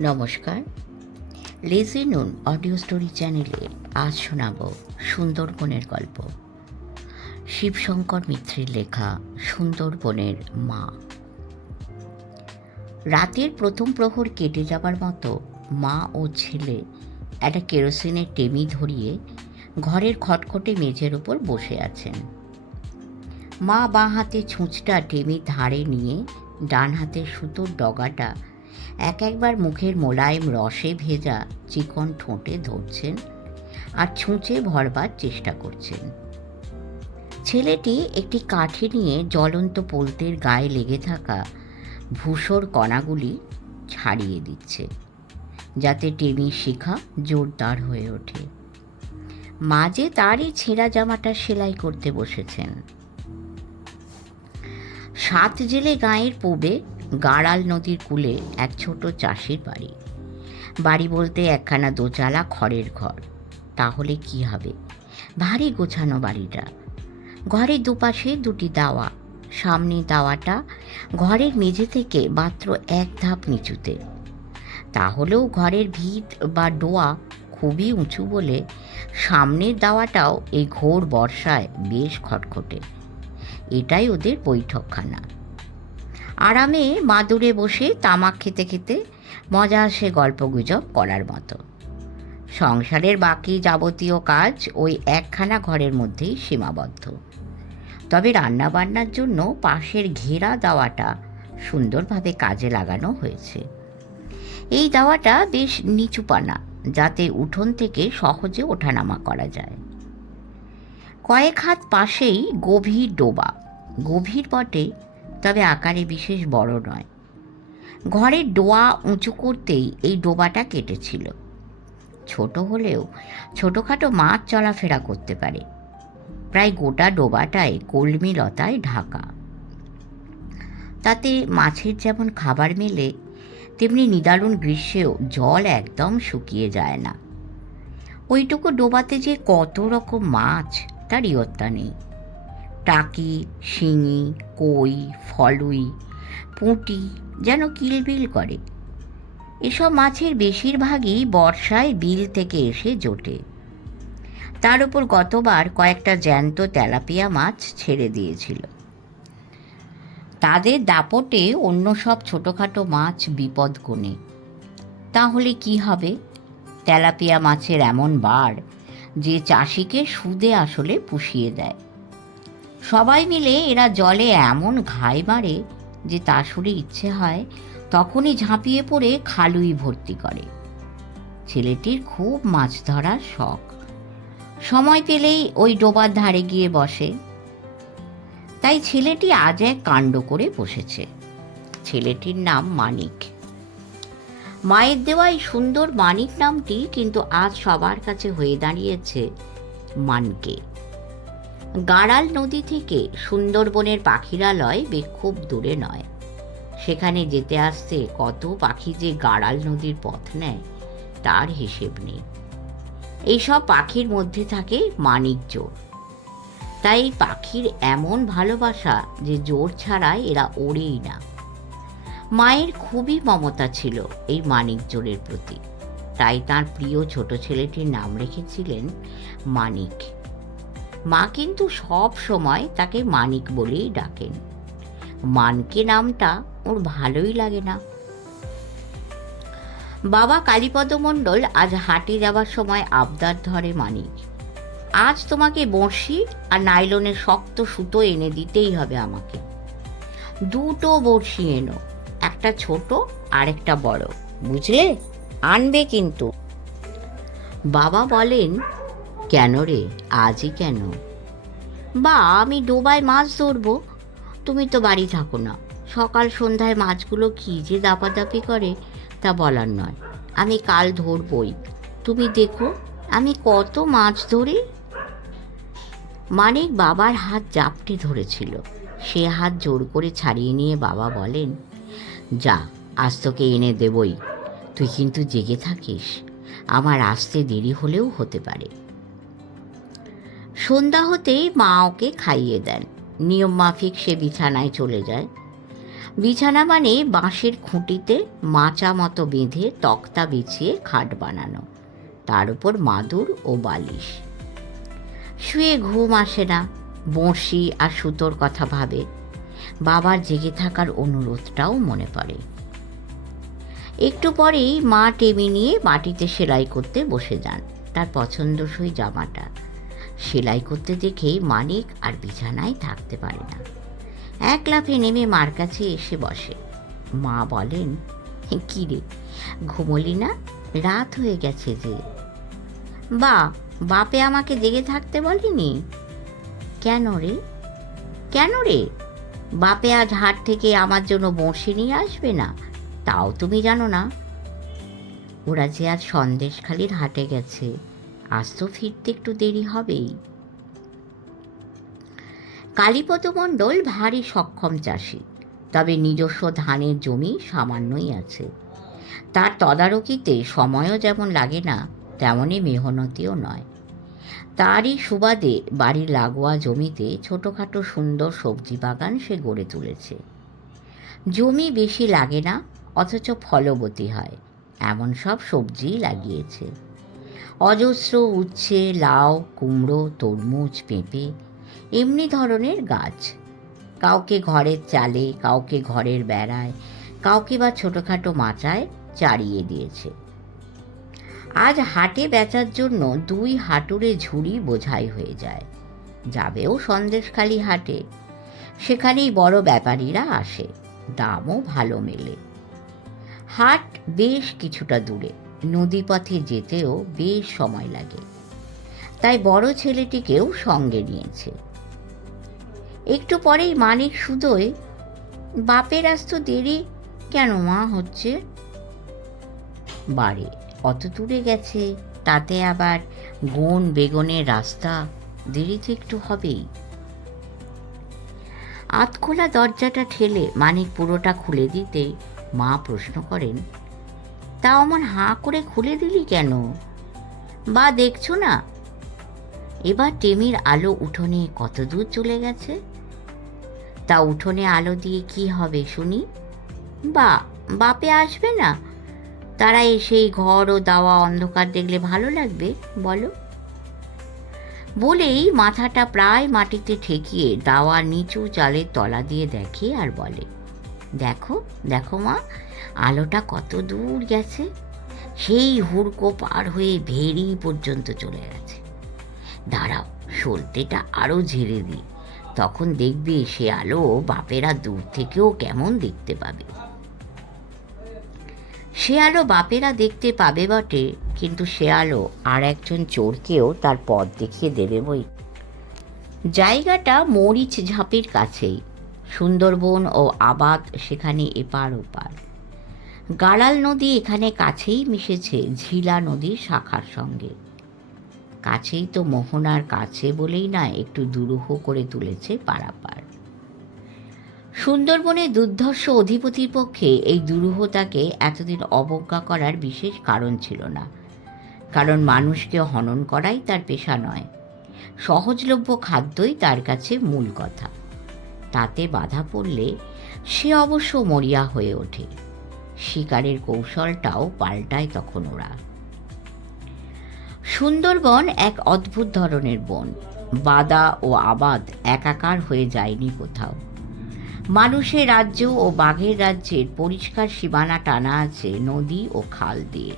নমস্কার। লেজি নুন audio story চ্যানেলে আজ শোনাব সুন্দরবনের গল্প। শিবশঙ্কর মিত্রের লেখা সুন্দরবনের মা। রাতের প্রথম প্রহর কেটে যাবার মতো মা ও ছেলে একটা কেরোসিনের টেমি ধরিয়ে ঘরের খটখটে মেঝের ওপর বসে আছেন। মা বাঁ হাতে ছুঁচটা টেমি ধারে নিয়ে ডান হাতে সুতোর ডগাটা এক একবার মুখের মোলায়েম রসে ভেজা চিকন ঠোঁটে ধরছেন আর ছুঁচে ভরবার চেষ্টা করছেন। ছেলেটি একটি কাঠি নিয়ে জ্বলন্ত পোলতের গায়ে লেগে থাকা ভূষর কণাগুলি ছাড়িয়ে দিচ্ছে, যাতে টেমির শিখা জোরদার হয়ে ওঠে। মাঝে তারই ছেঁড়া জামাটা সেলাই করতে বসেছেন। সাত জেলে গাঁয়ের পূবে গাড়াল নদীর কূলে এক ছোট চাষির বাড়ি। বাড়ি বলতে একখানা দোচালা খড়ের ঘর। তাহলে কি হবে? ভারী গোছানো বাড়িটা। ঘরের দুপাশে দুটি দাওয়া। সামনে দাওয়াটা ঘরের মেঝে থেকে মাত্র এক ধাপ নিচুতে। তাহলেও ঘরের ভিত বা ডোয়া খুবই উঁচু বলে সামনের দাওয়াটাও এই ঘোর বর্ষায় বেশ খটখটে। এটাই ওদের বৈঠকখানা। আরামে মাদুরে বসে তামাক খেতে খেতে মজা আসে গল্পগুজব করার মতো। সংসারের বাকি যাবতীয় কাজ ওই একখানা ঘরের মধ্যেই সীমাবদ্ধ। তবে রান্নাবান্নার জন্য পাশের ঘেরা দাওয়াটা সুন্দরভাবে কাজে লাগানো হয়েছে। এই দাওয়াটা বেশ নিচুপানা, যাতে উঠোন থেকে সহজে ওঠানামা করা যায়। কয়েক হাত পাশেই গভীর ডোবা, গভীর বটে তবে আকারে বিশেষ বড় নয়। ঘরের ডোয়া উঁচু করতেই এই ডোবাটা কেটেছিল। ছোট হলেও ছোটোখাটো মাছ চলাফেরা করতে পারে। প্রায় গোটা ডোবাটায় কলমি লতায় ঢাকা। তাতে মাছের যেমন খাবার মেলে, তেমনি নিদারুণ গ্রীষ্মেও জল একদম শুকিয়ে যায় না। ওইটুকু ডোবাতে যে কত রকম মাছ, তার ইয়ত্তা নেই। টাকি, শিঙি, কই, ফলুই, পুঁটি যেন কিলবিল করে। এসব মাছের বেশিরভাগই বর্ষায় বিল থেকে এসে জোটে। তার উপর গতবার কয়েকটা জ্যান্ত তেলাপিয়া মাছ ছেড়ে দিয়েছিল। তাদের দাপটে অন্য সব ছোটোখাটো মাছ বিপদ কোণে। তাহলে কি হবে? তেলাপিয়া মাছের এমন বার যে চাষিকে সুদে আসলে পুষিয়ে দেয়। সবাই মিলে এরা জলে এমন ঘাই মারে যে তাসুরে ইচ্ছে হয়, তখনই ঝাঁপিয়ে পড়ে খালুই ভর্তি করে। ছেলেটির খুব মাছ ধরার শখ। সময় পেলেই ওই ডোবার ধারে গিয়ে বসে। তাই ছেলেটি আজ এক কাণ্ড করে বসেছে। ছেলেটির নাম মানিক। মায়ের দেওয়া এই সুন্দর মানিক নামটি কিন্তু আজ সবার কাছে হয়ে দাঁড়িয়েছে মানকে। গাড়াল নদী থেকে সুন্দরবনের পাখিরালয় খুব দূরে নয়। সেখানে যেতে আসতে কত পাখি যে গাড়াল নদীর পথ নেয়, তার হিসেব নেই। এইসব পাখির মধ্যে থাকে মানিক জোর। তাই পাখির এমন ভালোবাসা যে জোর ছাড়াই এরা ওড়েই না। মায়ের খুবই মমতা ছিল এই মানিক জোরের প্রতি। তাই তার প্রিয় ছোট ছেলেটির নাম রেখেছিলেন মানিক। মা কিন্তু সব সময় তাকে মানিক বলেই ডাকেন। মানকে নামটা ওর ভালোই লাগে না। বাবা কালীপদ মণ্ডল আজ হাটে যাওয়ার সময় আবদার ধরে মানিক। আজ তোমাকে বড়শি আর নাইলনের শক্ত সুতো এনে দিতেই হবে আমাকে। দুটো বড়শি এনো, একটা ছোট আর একটা বড়। বুঝলে? আনবে কিন্তু। বাবা বলেন কেন রে? আজই কেন? বা আমি ডোবায় মাছ ধরবো। তুমি তো বাড়ি থাকো না। সকাল সন্ধ্যায় মাছগুলো কী যে দাপাদাপি করে, তা বলার নয়। আমি কাল ধরবই। তুমি দেখো, আমি কত মাছ ধরি। মানিক বাবার হাত জাপটে ধরেছিল। সে হাত জোর করে ছাড়িয়ে নিয়ে বাবা বলেন, যা, আজ তোকে এনে দেবই। তুই কিন্তু জেগে থাকিস। আমার আসতে দেরি হলেও হতে পারে। সন্ধ্যা হতেই মা ওকে খাইয়ে দেন। নিয়ম মাফিক সে বিছানায় চলে যায়। বিছানা মানে বাঁশের খুঁটিতে মাচা মতো বেঁধে তক্তা বিছিয়ে খাট বানানো। তার উপর মাদুর ও বালিশ। শুয়ে ঘুম আসে না, বড়শি আর সুতোর কথা ভাবে। বাবার জেগে থাকার অনুরোধটাও মনে পড়ে। একটু পরেই মা টেনে নিয়ে মাটিতে সেলাই করতে বসে যান, তার পছন্দসই জামাটা। সেলাই করতে দেখে মানিক আর বিছানায় থাকতে পারে না। এক লাফে নেমে মার কাছে এসে বসে। মা বলেন, কী রে, ঘুমলি না? রাত হয়ে গেছে যে। বা, বাপে আমাকে জেগে থাকতে বলেনি? কেন রে? কেন রে? বাপে আজ হাট থেকে আমার জন্য বড়শি নিয়ে আসবে না? তাও তুমি জানো না? ওরা যে আজ সন্দেশখালির হাটে গেছে। আজ তো ফিরতে একটু দেরি হবেই। কালীপদ মণ্ডল ভারী সক্ষম চাষি, তবে নিজস্ব ধানের জমি সামান্যই আছে। তার তদারকিতে সময়ও যেমন লাগে না, তেমনই মেহনতিও নয়। তারই সুবাদে বাড়ির লাগোয়া জমিতে ছোটোখাটো সুন্দর সবজি বাগান সে গড়ে তুলেছে। জমি বেশি লাগে না, অথচ ফলবতী হয়, এমন সব সবজিই লাগিয়েছে। অজস্র উচ্ছে, লাউ, কুমড়ো, তরমুজ পেঁপে, এমনি ধরনের গাছ। কাউকে ঘরের চালে, কাউকে ঘরের বেড়ায়, কাউকে বা ছোটোখাটো মাচায় চাড়িয়ে দিয়েছে। আজ হাটে বেচার জন্য দুই হাটুরে ঝুড়ি বোঝাই হয়ে যায়। যাবেও সন্দেশখালি হাটে। সেখানেই বড় ব্যাপারীরা আসে। দামও ভালো মেলে। হাট বেশ কিছুটা দূরে। নদীপথে যেতেও বেশ সময় লাগে। তাই বড় ছেলেটিকেও সঙ্গে নিয়েছে। একটু পরেই মানিক সুদোয়, বাপের আজ তো দেরি, কেন মা হচ্ছে? বাড়ি, অত দূরে গেছে, তাতে আবার গন বেগনের রাস্তা দেরি তো একটু হবেই। আতখোলা দরজাটা ঠেলে মানিক পুরোটা খুলে দিতে মা প্রশ্ন করেন তা অমন হাঁ করে খুলে দিলি কেন? বা দেখছ না? এবার টেমির আলো উঠোনে কত দূর চলে গেছে? তা উঠোনে আলো দিয়ে কি হবে শুনি? বা, বাপে আসবে না? তারা এসেই ঘর ও দাওয়া অন্ধকার দেখলে ভালো লাগবে, বলো। বলেই মাথাটা প্রায় মাটিতে ঠেকিয়ে দাওয়া নিচু চালের তলা দিয়ে দেখে আর বলে দেখো দেখো মা, আলোটা কত দূর গেছে। সেই হুড়কো পার হয়ে ভেরি পর্যন্ত চলে গেছে। দাঁড়াও, সলতেটা আরও ঝেড়ে দিই তখন দেখবে সে আলো বাপেরা দূর থেকেও কেমন দেখতে পাবে। সে আলো বাপেরা দেখতে পাবে বটে, কিন্তু সে আলো আর একজন চোরকেও তার পথ দেখিয়ে দেবে বই। জায়গাটা মরিচ ঝাঁপের কাছেই। সুন্দরবন ও আবাদ সেখানে এপার ওপার। গাড়াল নদী এখানে কাছেই মিশেছে ঝিলা নদীর শাখার সঙ্গে। কাছেই তো মোহনার কাছে বলেই না একটু দুরূহ করে তুলেছে পারাপার। সুন্দরবনের দুর্ধর্ষ অধিপতির পক্ষে এই দুরূহতাকে এতদিন অবজ্ঞা করার বিশেষ কারণ ছিল না। কারণ মানুষকে হনন করাই তার পেশা নয়। সহজলভ্য খাদ্যই তার কাছে মূল কথা। তাতে বাধা পড়লে সে অবশ্য মরিয়া হয়ে ওঠে। শিকারের কৌশলটাও পাল্টায় তখন ওরা। সুন্দরবন এক অদ্ভুত ধরনের বন। বাদা ও আবাদ একাকার হয়ে যায়নি কোথাও। মানুষের রাজ্য ও বাঘের রাজ্যের পরিষ্কার সীমানা টানা আছে নদী ও খাল দিয়ে।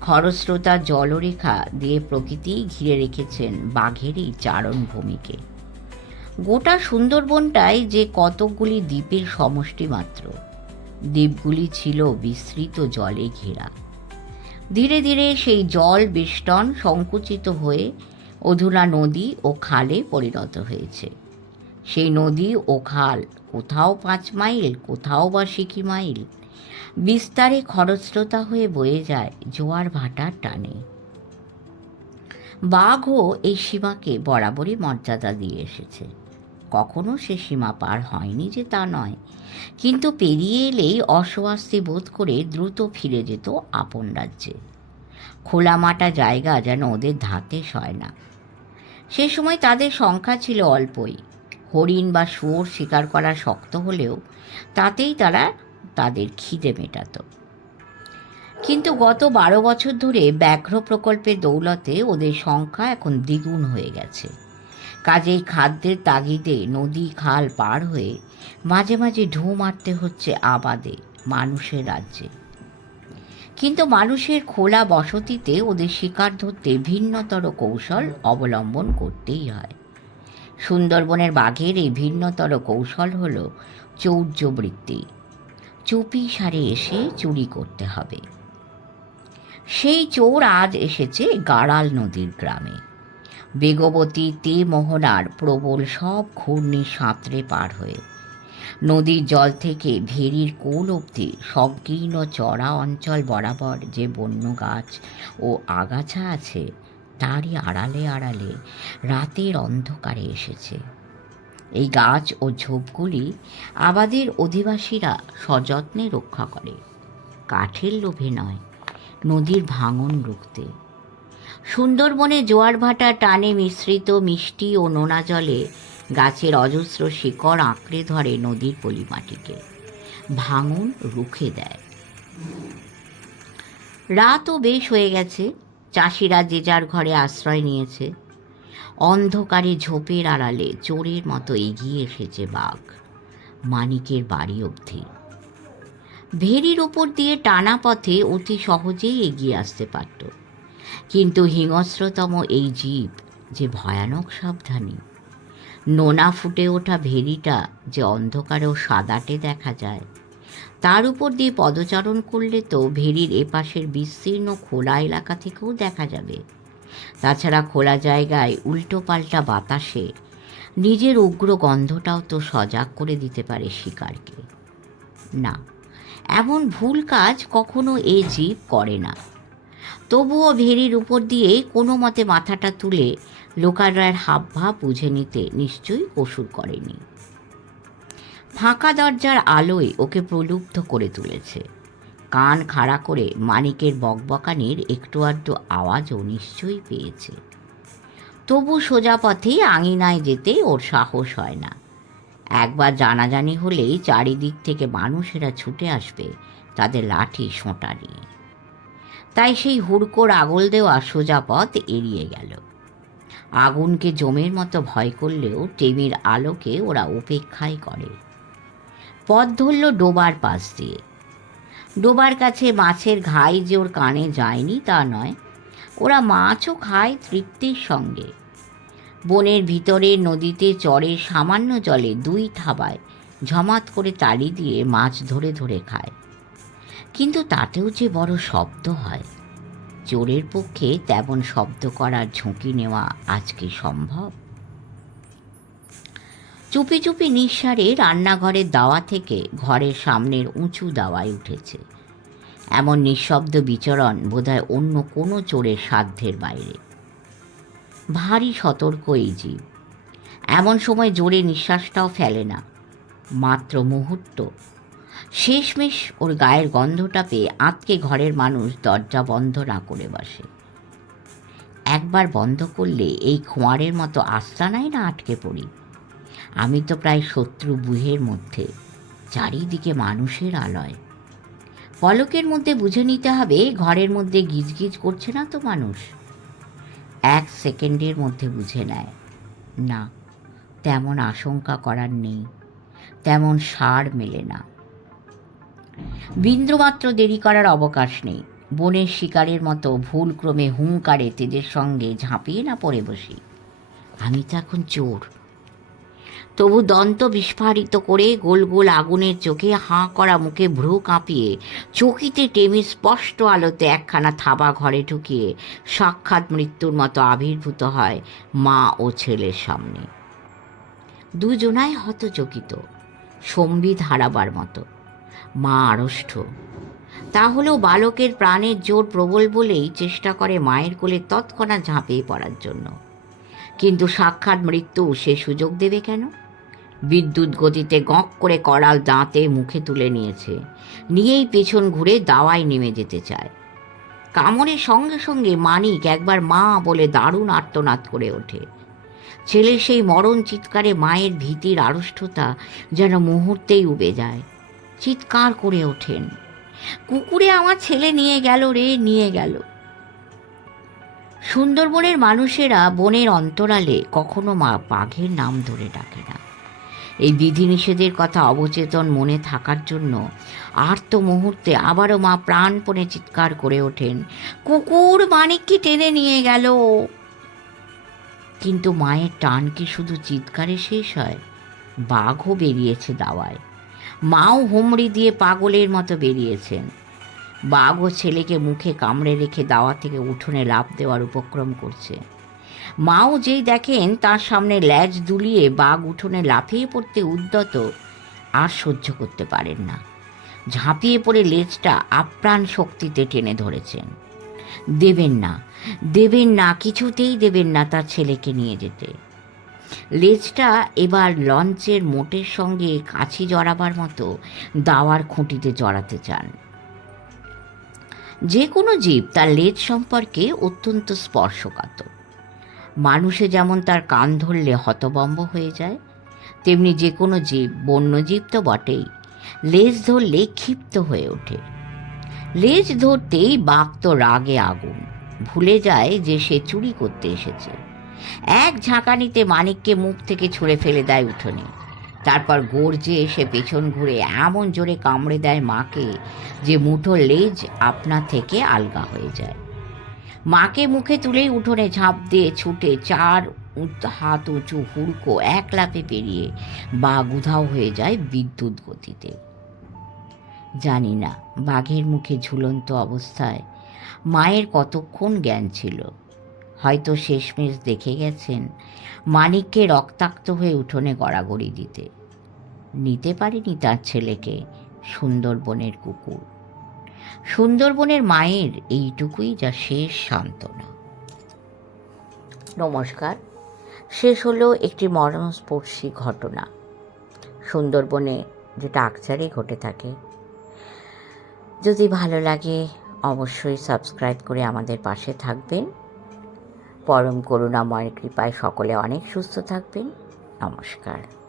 খরস্রোতা জলরেখা দিয়ে প্রকৃতি ঘিরে রেখেছেন বাঘেরই চারণ ভূমিকে গোটা সুন্দরবনটাই যে কতকগুলি দ্বীপের সমষ্টি মাত্র। দ্বীপগুলি ছিল বিস্তৃত জলে ঘেরা। ধীরে ধীরে সেই জল বেষ্টন সংকুচিত হয়ে অধুনা নদী ও খালে পরিণত হয়েছে। সেই নদী ও খাল কোথাও পাঁচ মাইল, কোথাও বা সিকি মাইল। বিস্তারে খরস্রোতা হয়ে বয়ে যায় জোয়ার ভাটার টানে। বাঘও এই সীমাকে বরাবরই মর্যাদা দিয়ে এসেছে। কখনো সে সীমা পার হয়নি যে তা নয়। কিন্তু পেরিয়ে এলেই অস্বস্তি বোধ করে দ্রুত ফিরে যেত আপন রাজ্যে। খোলামাটা জায়গা যেন ওদের ধাতে সয় না। সে সময় তাদের সংখ্যা ছিল অল্পই। হরিণ বা শুয়োর শিকার করা শক্ত হলেও তাতেই তারা তাদের খিদে মেটাত। কিন্তু গত বারো বছর ধরে ব্যাঘ্র প্রকল্পের দৌলতে ওদের সংখ্যা এখন দ্বিগুণ হয়ে গেছে। কাজেই খাদ্যের তাগিদে নদী খাল পার হয়ে মাঝে মাঝে ঢু মারতে হচ্ছে আবাদে, মানুষের রাজ্যে। কিন্তু মানুষের খোলা বসতিতে ওদের শিকার ধরতে ভিন্নতর কৌশল অবলম্বন করতেই হয়। সুন্দরবনের বাঘের এই ভিন্নতর কৌশল হল চৌর্যবৃত্তি। চুপি সারে এসে চুরি করতে হবে। সেই চোর আজ এসেছে গাড়াল নদীর গ্রামে। বেগবতী তে মোহনার প্রবল সব ঘূর্ণি সাঁতরে পার হয়ে। নদীর জল থেকে ভেরির কোল অবধি সংকীর্ণ চড়া অঞ্চল বরাবর যে বন্য গাছ ও আগাছা আছে, তারই আড়ালে আড়ালে রাতের অন্ধকারে এসেছে। এই গাছ ও ঝোপগুলি আবাদের অধিবাসীরা সযত্নে রক্ষা করে। কাঠের লোভে নয়, নদীর ভাঙন রুখতে। সুন্দরবনে জোয়ার ভাটা টানে মিশ্রিত মিষ্টি ও নোনা জলে। গাছের অজস্র শিকড় আঁকড়ে ধরে নদীর পলিমাটিকে। ভাঙন রুখে দেয়। রাতও বেশ হয়ে গেছে। চাষিরা যে যার ঘরে আশ্রয় নিয়েছে। অন্ধকারে ঝোপের আড়ালে চোরের মতো এগিয়ে এসেছে বাঘ। মানিকের বাড়ি অবধি। ভেরির ওপর দিয়ে টানা পথে অতি সহজেই এগিয়ে আসতে পারত। কিন্তু হিংস্রতম এই জীব যে ভয়ানক সাবধানী। নোনা ফুটে ওঠা ভেরিটা যে অন্ধকারেও সাদাটে দেখা যায়। তার উপর দিয়ে পদচারণ করলে তো ভেরির এপাশের বিস্তীর্ণ খোলা এলাকা থেকেও দেখা যাবে। তাছাড়া খোলা জায়গায় উল্টো পাল্টা বাতাসে নিজের উগ্র গন্ধটাও তো সজাগ করে দিতে পারে শিকারকে। না, এমন ভুল কাজ কখনো এ জীব করে না। তবুও ভেরির উপর দিয়ে কোনো মতে মাথাটা তুলে লোকালয়ের হাবভাব বুঝে নিতে নিশ্চয়ই কসুর করেনি। ফাঁকা দরজার আলোয় ওকে প্রলুব্ধ করে তুলেছে। কান খাড়া করে মানিকের বকবকানির একটু আধটু আওয়াজও নিশ্চয়ই পেয়েছে। তবু সোজা পথেই আঙিনায় যেতে ওর সাহস হয় না। একবার জানাজানি হলেই চারিদিক থেকে মানুষেরা ছুটে আসবে তাদের লাঠি সোঁটা নিয়ে। তাই সেই হুড়কোর আগল দেওয়া সোজা পথ এড়িয়ে গেল। আগুনকে জমের মতো ভয় করলেও টেমির আলোকে ওরা উপেক্ষাই করে। পথ ধরল ডোবার পাশ দিয়ে। ডোবার কাছে মাছের ঘাই যে ওর কানে যায়নি তা নয়, ওরা মাছও খায় তৃপ্তির সঙ্গে। বনের ভিতরে নদীতে চরে সামান্য জলে দুই থাবায় ঝমাত করে তাড়ি দিয়ে মাছ ধরে ধরে খায়। কিন্তু তাতেও যে বড় শব্দ হয়। চোরের পক্ষে তেমন শব্দ করার ঝুঁকি নেওয়া আজকে সম্ভব? চুপি চুপি নিঃসারে রান্নাঘরের দাওয়া থেকে ঘরের সামনের উঁচু দাওয়ায় উঠেছে। এমন নিঃশব্দ বিচরণ বোধহয় অন্য কোনো চোরের সাধ্যের বাইরে। ভারী সতর্ক এই জীব। এমন সময় জোরে নিঃশ্বাসটাও ফেলে না। মাত্র মুহূর্ত। শেষমেশ ওর গায়ের গন্ধটা পেয়ে আঁতকে ঘরের মানুষ দরজা বন্ধ না করে বসে। একবার বন্ধ করলে এই খোঁয়ারের মতো আস্তানায় না আটকে পড়ি। আমি তো প্রায় শত্রু বুহের মধ্যে, চারিদিকে মানুষের আলয়। পলকের মধ্যে বুঝে নিতে হবে, ঘরের মধ্যে গিজগিজ করছে না তো মানুষ। এক সেকেন্ডের মধ্যে বুঝে নেয়, না, তেমন আশঙ্কা করার নেই, তেমন সার মেলে না। বিন্দুমাত্র দেরি করার অবকাশ নেই। বনের শিকারের মতো ভুলক্রমে হুঙ্কারে তেদের সঙ্গে ঝাঁপিয়ে না পড়ে বসি। আমি তো এখন চোর। তবু দন্ত বিস্ফারিত করে গোল গোল আগুনের চোখে হাঁ করা মুখে ভ্রু কাঁপিয়ে চকিতে টেমি স্পষ্ট আলোতে একখানা থাবা ঘরে ঢুকিয়ে সাক্ষাৎ মৃত্যুর মতো আবির্ভূত হয় মা ও ছেলের সামনে। দুজনাই হতচকিত সম্বিত হারাবার মতো। মা আড়ষ্ট। তাহলেও বালকের প্রাণের জোর প্রবল বলেই চেষ্টা করে মায়ের কোলে তৎক্ষণাৎ ঝাঁপিয়ে পড়ার জন্য। কিন্তু সাক্ষাৎ মৃত্যু সে সুযোগ দেবে কেন? বিদ্যুৎ গতিতে গঁক করে করাল দাঁতে মুখে তুলে নিয়েছে। নিয়েই পেছন ঘুরে দাওয়ায় নেমে যেতে চায়। কামড়ের সঙ্গে সঙ্গে মানিক একবার মা বলে দারুণ আর্তনাদ করে ওঠে। ছেলের সেই মরণ চিৎকারে মায়ের ভীতির আড়ষ্ঠতা যেন মুহূর্তেই উবে যায়। চিৎকার করে ওঠেন। কুকুরে আমার ছেলে নিয়ে গেল রে, নিয়ে গেল। সুন্দরবনের মানুষেরা বনের অন্তরালে কখনো মা বাঘের নাম ধরে ডাকে না। এই বিধিনিষেধের কথা অবচেতন মনে থাকার জন্য আর তো মুহূর্তে আবারও মা প্রাণপণে চিৎকার করে ওঠেন, কুকুর মানিককে টেনে নিয়ে গেল। কিন্তু মায়ের টান কি শুধু চিৎকারে শেষ হয়? বাঘও বেরিয়েছে দাওয়ায়। মাও হুমড়ি দিয়ে পাগলের মতো বেরিয়েছেন। বাঘ ও ছেলেকে মুখে কামড়ে রেখে দাওয়া থেকে উঠোনে লাফ দেওয়ার উপক্রম করছে। মাও যেই দেখেন, তার সামনে ল্যাজ দুলিয়ে বাঘ উঠোনে লাফিয়ে পড়তে উদ্যত আর সহ্য করতে পারেন না। ঝাঁপিয়ে পড়ে লেজটা আপ্রাণ শক্তিতে টেনে ধরেছেন। দেবেন না দেবেন না, কিছুতেই দেবেন না তার ছেলেকে নিয়ে যেতে। লেজটা এবার লঞ্চের মোটের সঙ্গে কাছি জড়াবার মতো দাওয়ার খুঁটিতে জড়াতে চান। যে কোনো জীব তার লেজ সম্পর্কে অত্যন্ত স্পর্শকাতর। মানুষে যেমন তার কান ধরলে হতবম্ব হয়ে যায়, তেমনি যে কোনো জীব, বন্যজীব তো বটেই, লেজ ধরলে ক্ষিপ্ত হয়ে ওঠে। লেজ ধরতেই বাঘ তো রাগে আগুন, ভুলে যায় যে সে চুরি করতে এসেছে। এক ঝাঁকানিতে মানিককে মুখ থেকে ছুঁড়ে ফেলে দেয় উঠোনে। তারপর গর্জে এসে পেছন ঘুরে এমন জোরে কামড়ে দেয় মাকে যে মুঠো লেজ আপনা থেকে আলগা হয়ে যায়। মাকে মুখে তুলেই উঠোনে ঝাঁপ দিয়ে ছুটে চার হাত উঁচু হুড়কো এক লাফে পেরিয়ে বাঘ উধাও হয়ে যায় বিদ্যুৎ গতিতে। জানি না, বাঘের মুখে ঝুলন্ত অবস্থায় মায়ের কতক্ষণ জ্ঞান ছিল? হয়তো শেষমেশ দেখে গেছেন। মানিককে রক্তাক্ত হয়ে উঠোনে গড়াগড়ি দিতে। নিতে পারেনি তার ছেলেকে সুন্দরবনের কুকুর। সুন্দরবনের মায়ের এইটুকুই যা শেষ সান্ত্বনা। নমস্কার। শেষ হলো একটি মর্মস্পর্শী ঘটনা। সুন্দরবনে যেটা আকচারেই ঘটে থাকে। যদি ভালো লাগে, অবশ্যই সাবস্ক্রাইব করে আমাদের পাশে থাকবেন। পরম করুণাময় কৃপায় সকলে অনেক সুস্থ থাকবেন। নমস্কার।